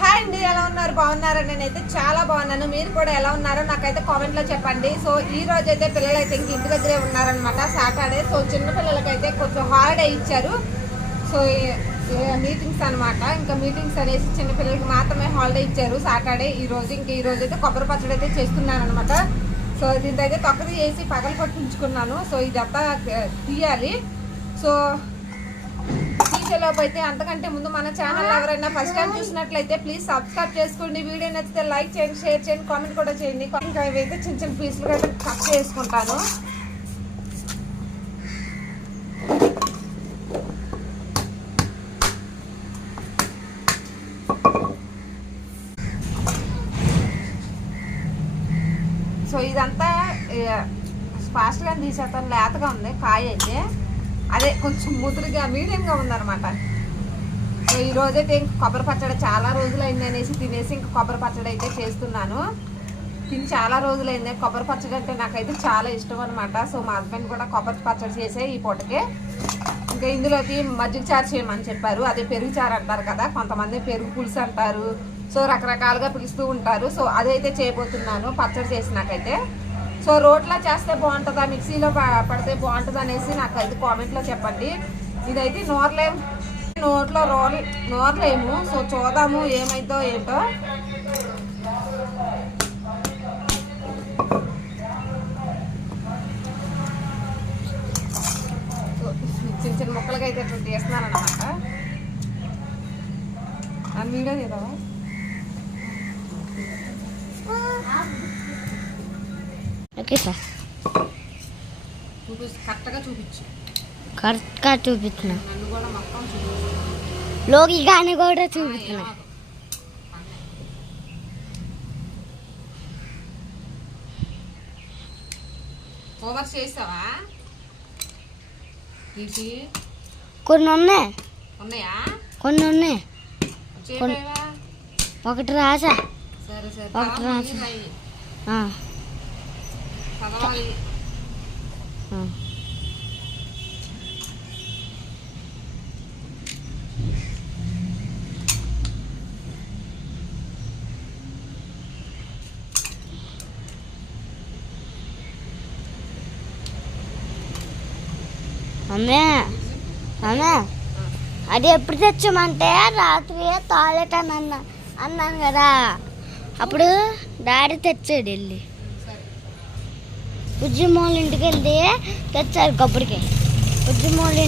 Hi అండి, ఎలా ఉన్నారు? బాగున్నారా? నేనైతే చాలా బాగున్నాను. మీరు కూడా ఎలా ఉన్నారో నాకైతే కామెంట్లో చెప్పండి. సో ఈ రోజు అయితే పిల్లలు అయితే ఇంటి దగ్గరే ఉన్నారనమాట, సాటర్డే. సో చిన్న పిల్లలకైతే కొంచెం హాలిడే ఇచ్చారు. సో మీటింగ్స్ అనమాట, ఇంకా మీటింగ్స్ అనేసి చిన్న పిల్లలకి మాత్రమే హాలిడే ఇచ్చారు సాటర్డే. ఈ రోజు అయితే కొబ్బరి పచ్చడి అయితే చేస్తున్నాను అనమాట. సో దీంతో అయితే తొక్కది చేసి పగలు కొట్టించుకున్నాను. సో ఇదంతా తీయాలి. సో తీసేలోపు అయితే అంతకంటే ముందు మన ఛానల్ ఎవరైనా ఫస్ట్ టైం చూసినట్లయితే ప్లీజ్ సబ్స్క్రైబ్ చేసుకోండి. వీడియో నచ్చితే లైక్ చేయండి, షేర్ చేయండి, కామెంట్ కూడా చేయండి. ఇంకా ఇవైతే చిన్న చిన్న పీసులుగా అయితే కట్ చేసుకుంటాను. సో ఇదంతా ఫాస్ట్గా తీసేస్తాను. లేతగా ఉంది కాయ అయితే, అదే కొంచెం ముదురుగా మీడియంగా ఉందన్నమాట. సో ఈరోజైతే ఇంక కొబ్బరి పచ్చడి చాలా రోజులైంది అనేసి తినేసి ఇంక కొబ్బరి పచ్చడి అయితే చేస్తున్నాను. తిని చాలా రోజులైంది. కొబ్బరి పచ్చడి అంటే నాకైతే చాలా ఇష్టం అనమాట. సో మా హస్బెండ్ కూడా కొబ్బరి పచ్చడి చేసే ఈ పూటకే. ఇంకా ఇందులోకి మజ్జిగ చారు చేయమని చెప్పారు. అదే పెరుగు చారు అంటారు కదా, కొంతమంది పెరుగు పులుసు అంటారు. సో రకరకాలుగా పిలుస్తూ ఉంటారు. సో అదైతే చేయబోతున్నాను పచ్చడి చేసినాకైతే. సో రోట్లో చేస్తే బాగుంటుందా, మిక్సీలో పడితే బాగుంటుంది అనేసి నాకైతే కామెంట్లో చెప్పండి. ఇదైతే నోట్లో నోరలేము. సో చూద్దాము ఏమైందో ఏంటో. చిన్న చిన్న ముక్కలుగా అయితే ఇట్లా తీస్తున్నాను అనమాట. నన్ను వీడియో తీద్దామా? కరెక్ట్గా చూపించిన లోకి కానీ కూడా చూపించిన. ఓవర్ చేసావా? కొన్ని ఉన్నాయి, కొన్ని ఉన్నాయి. ఒకటి రాసా, ఒకటి రాసా. అమ్మే అది ఎప్పుడు తెచ్చామంటే రాత్రి టాయిలెట్ అని అన్నాను కదా, అప్పుడు డాడీ తెచ్చాడు. వెళ్ళి ఉజ్జిమోళ్ళ ఇంటికి వెళ్తే తెచ్చారు కొబ్బరికి. ఉజ్జిమోళ్ళ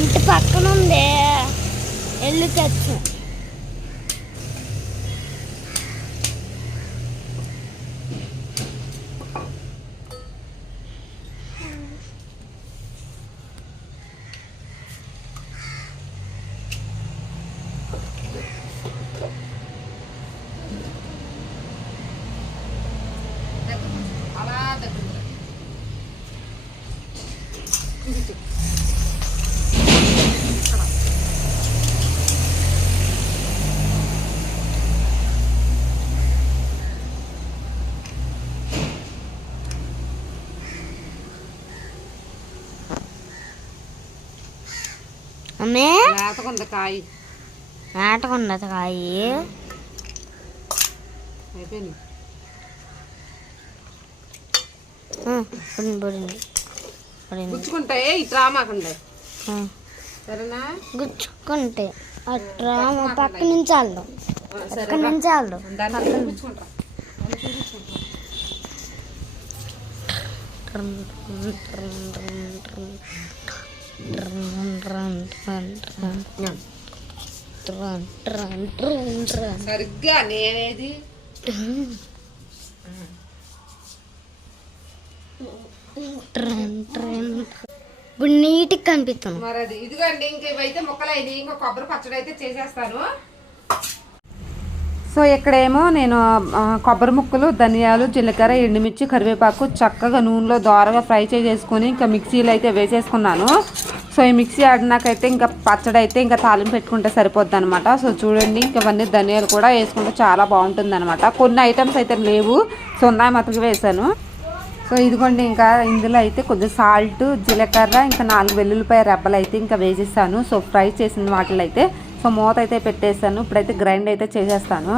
ఇంటి పక్కన ఉంది, వెళ్ళి తెచ్చా. అమ్మే లేతకుంది కాయ, నాటకుండదు కాయ. అయిపోయింది. గుచ్చుకుంటాయి ఇట్లా మాకుండే, సరేనా? గుచ్చుకుంటే అట్లా పక్క నుంచి వెళ్దాం, పక్క నుంచి వెళ్దాం. సరిగ్గా నేనేది ఇప్పుడు నీట్గా కనిపిస్తాను. మరి అది ఇదిగోండి. ఇంక ఇవైతే ముక్కలు అయింది. ఇంకో కొబ్బరి పచ్చడి అయితే చేసేస్తాను. సో ఇక్కడేమో నేను కొబ్బరి ముక్కలు, ధనియాలు, జీలకర్ర, ఎండుమిర్చి, కరివేపాకు చక్కగా నూనెలో దోరగా ఫ్రై చేసుకొని ఇంకా మిక్సీలో అయితే వేసేసుకున్నాను. సో ఈ మిక్సీ ఆడినాకైతే ఇంకా పచ్చడి అయితే ఇంకా తాలింపు పెట్టుకుంటే సరిపోద్ది అనమాట. సో చూడండి, ఇంకా ఇవన్నీ ధనియాలు కూడా వేసుకుంటే చాలా బాగుంటుంది అనమాట. కొన్ని ఐటమ్స్ అయితే లేవు, సో ఉన్నాయి మాత్రమే వేసాను. సో ఇదిగోండి, ఇంకా ఇందులో అయితే కొంచెం సాల్ట్, జీలకర్ర, ఇంకా 4 వెల్లుల్లిపాయ రెబ్బలు అయితే ఇంకా వేసేసాను. సో ఫ్రై చేసిన వాటిలో అయితే సో మూత అయితే పెట్టేసాను. ఇప్పుడైతే గ్రైండ్ అయితే చేసేస్తాను.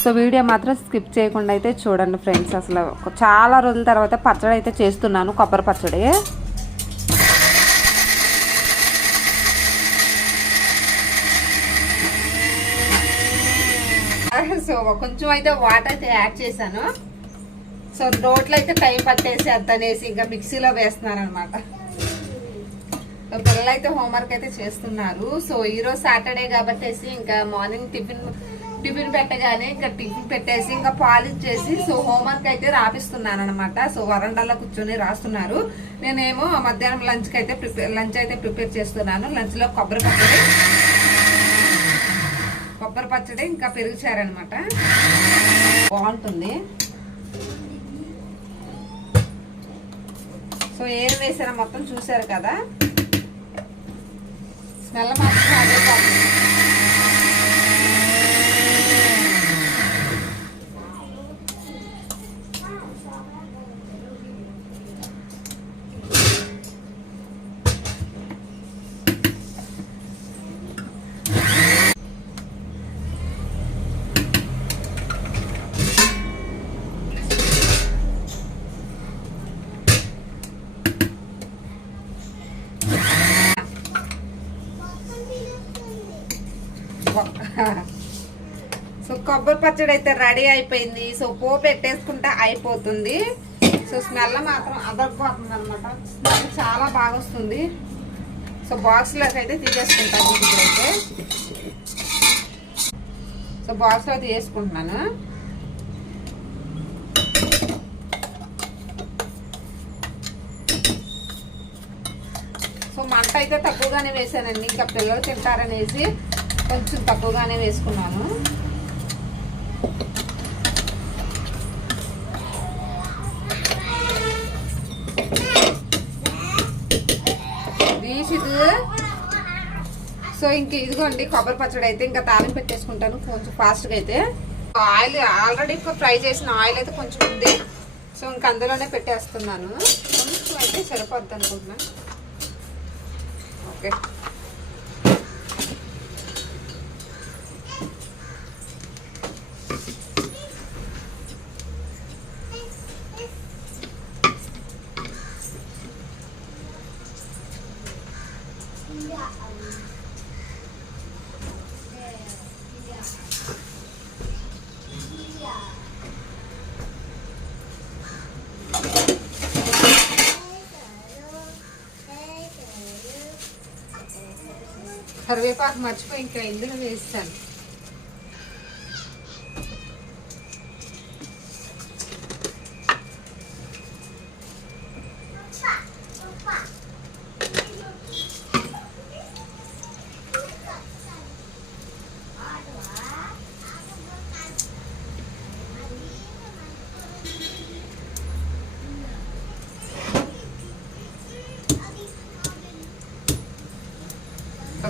సో వీడియో మాత్రం స్కిప్ చేయకుండా అయితే చూడండి ఫ్రెండ్స్. అసలు చాలా రోజుల తర్వాత పచ్చడి అయితే చేస్తున్నాను, కొబ్బరి పచ్చడి. సో కొంచెం అయితే వాటర్ అయితే యాడ్ చేశాను. సో రోట్లో అయితే టైం పట్టేసి అద్దనేసి ఇంకా మిక్సీలో వేస్తున్నాను అనమాట. పిల్లలు అయితే హోంవర్క్ అయితే చేస్తున్నారు. సో ఈరోజు సాటర్డే కాబట్టి ఇంకా మార్నింగ్ టిఫిన్ పెట్టగానే ఇంకా టిఫిన్ పెట్టేసి ఇంకా పాలిష్ చేసి సో హోంవర్క్ అయితే రాపిస్తున్నాను అనమాట. సో వరండాలో కూర్చొని రాస్తున్నారు. నేనేమో మధ్యాహ్నం లంచ్ అయితే ప్రిపేర్ చేస్తున్నాను. లంచ్ లో కొబ్బరి పచ్చడి ఇంకా పెరుగుచారనమాట. బాగుంటుంది. సో ఏం వేసారో మొత్తం చూసారు కదా. స్మెల్ మాత్రం అదే బాగుంది. సో కొబ్బరి పచ్చడి అయితే రెడీ అయిపోయింది. సో పోపు పెట్టేసుకుంటే అయిపోతుంది. సో స్మెల్ మాత్రం అదరిపోతుంది అనమాట. స్మెల్ చాలా బాగా వస్తుంది. సో బాక్స్లోకి అయితే తీసేసుకుంటాను. ఇప్పుడైతే సో బాక్స్లో తీసుకుంటున్నాను. సో మంట అయితే తక్కువగానే వేసానండి. ఇంకా పిల్లలు తింటారనేసి కొంచెం తక్కువగానే వేసుకున్నాను. సో ఇంక ఇదిగోండి కొబ్బరి పచ్చడి అయితే ఇంకా తాలింపు పెట్టేసుకుంటాను కొంచెం ఫాస్ట్గా అయితే. ఆయిల్ ఆల్రెడీ ఫ్రై చేసిన ఆయిల్ అయితే కొంచెం ఉంది. సో ఇంక అందులోనే పెట్టేస్తున్నాను. కొంచెం అయితే సరిపోద్ది అనుకుంటున్నాను. ఓకే. కరివేపాకు మర్చిపోయి ఇంకా ఇందులో వేస్తాను.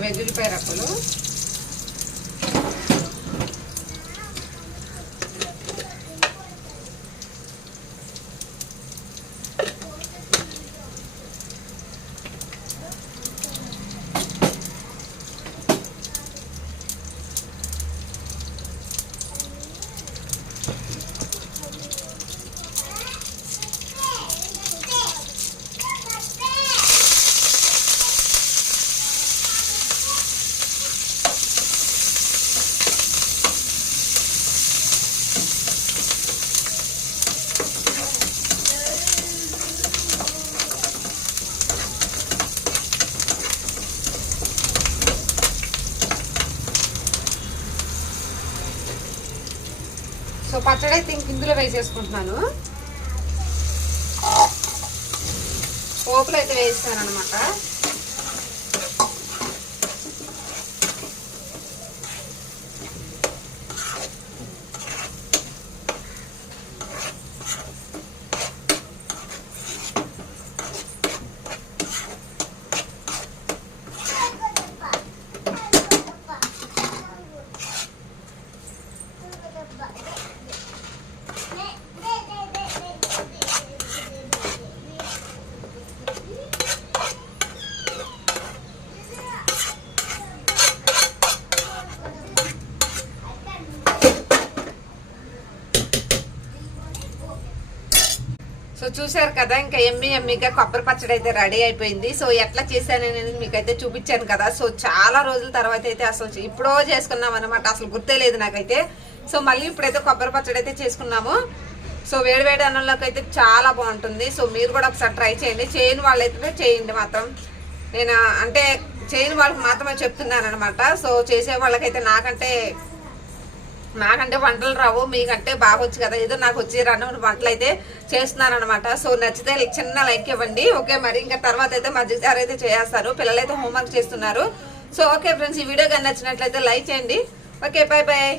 వెల్లుల్లిపాయ రక్కలు, సో పచ్చడి అయితే ఇందులో వేసేసుకుంటున్నాను. పోపులు అయితే వేస్తాను అనమాట. సో చూసారు కదా, ఇంకా ఎమ్మిగా కొబ్బరి పచ్చడి అయితే రెడీ అయిపోయింది. సో ఎట్లా చేశాను అనేది మీకైతే చూపించాను కదా. సో చాలా రోజుల తర్వాత అయితే అసలు ఇప్పుడో చేసుకున్నాం అనమాట, అసలు గుర్తే లేదు నాకైతే. సో మళ్ళీ ఇప్పుడైతే కొబ్బరి పచ్చడి అయితే చేసుకున్నాము. సో వేడి అన్నంలోకి అయితే చాలా బాగుంటుంది. సో మీరు కూడా ఒకసారి ట్రై చేయండి. చేయని వాళ్ళైతే చేయండి మాత్రం. నేను అంటే చేయని వాళ్ళకి మాత్రమే చెప్తున్నాను అనమాట. సో చేసే వాళ్ళకైతే నాకంటే వంటలు రావు, మీకంటే బాగా వచ్చు కదా, ఏదో నాకు వచ్చి రన్నం వంటలు అయితే చేస్తున్నాను అనమాట. సో నచ్చితే చిన్న లైక్ ఇవ్వండి. ఓకే, మరి ఇంకా తర్వాత అయితే మజ్జిగ అయితే చేస్తారు, పిల్లలైతే హోంవర్క్ చేస్తున్నారు. సో ఓకే ఫ్రెండ్స్, ఈ వీడియో కానీ నచ్చినట్లయితే లైక్ చేయండి. Okay, bye bye.